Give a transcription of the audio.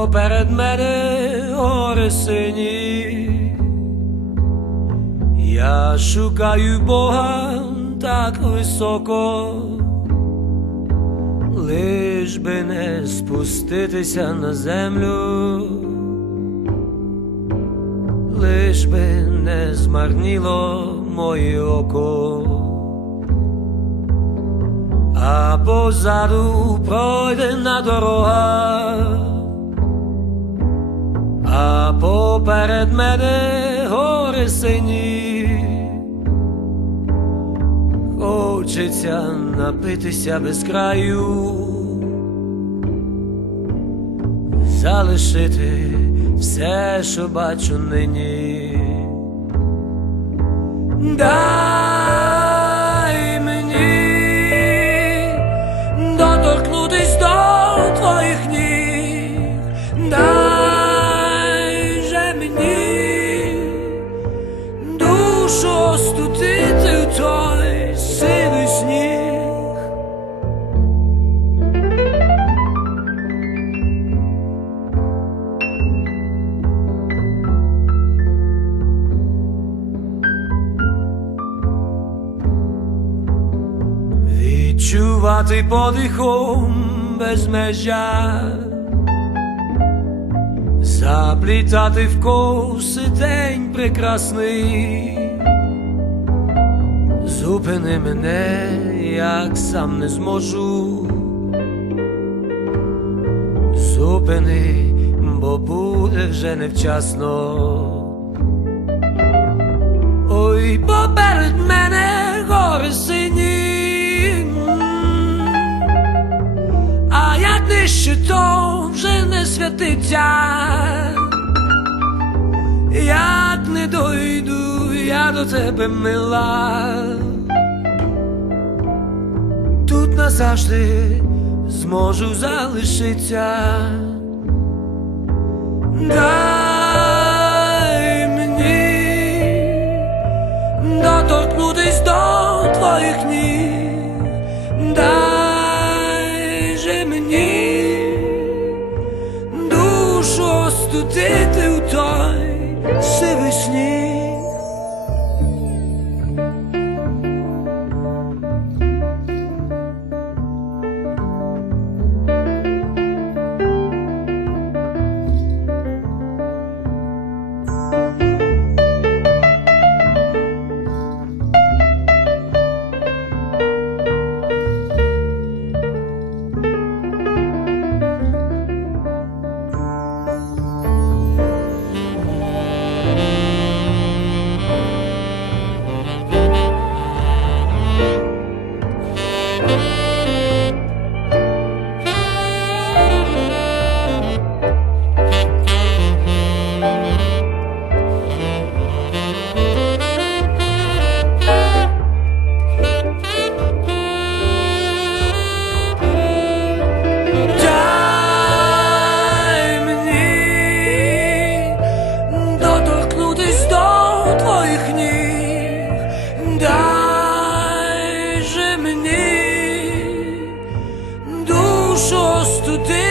поперед мене гори сині. Я шукаю Бога так високо, лиш би не спуститися на землю, лиш би не змарніло моє око, а позаду пройдена дорога, поперед мене гори сині. Хочеться напитися без краю, залишити все, що бачу нині. Дай Відчувати подихом безмежа, заплітати в коси день прекрасний, зупини мене, як сам не зможу. Зупини, бо буде вже невчасно. Ой, поперед мене гори а як то вже не святиться. Як не дойду я до тебе мила, тут назавжди зможу залишитися. Дай мені доторкнутись до твоїх ніг, дай остудити у той сивий сніг. chose today.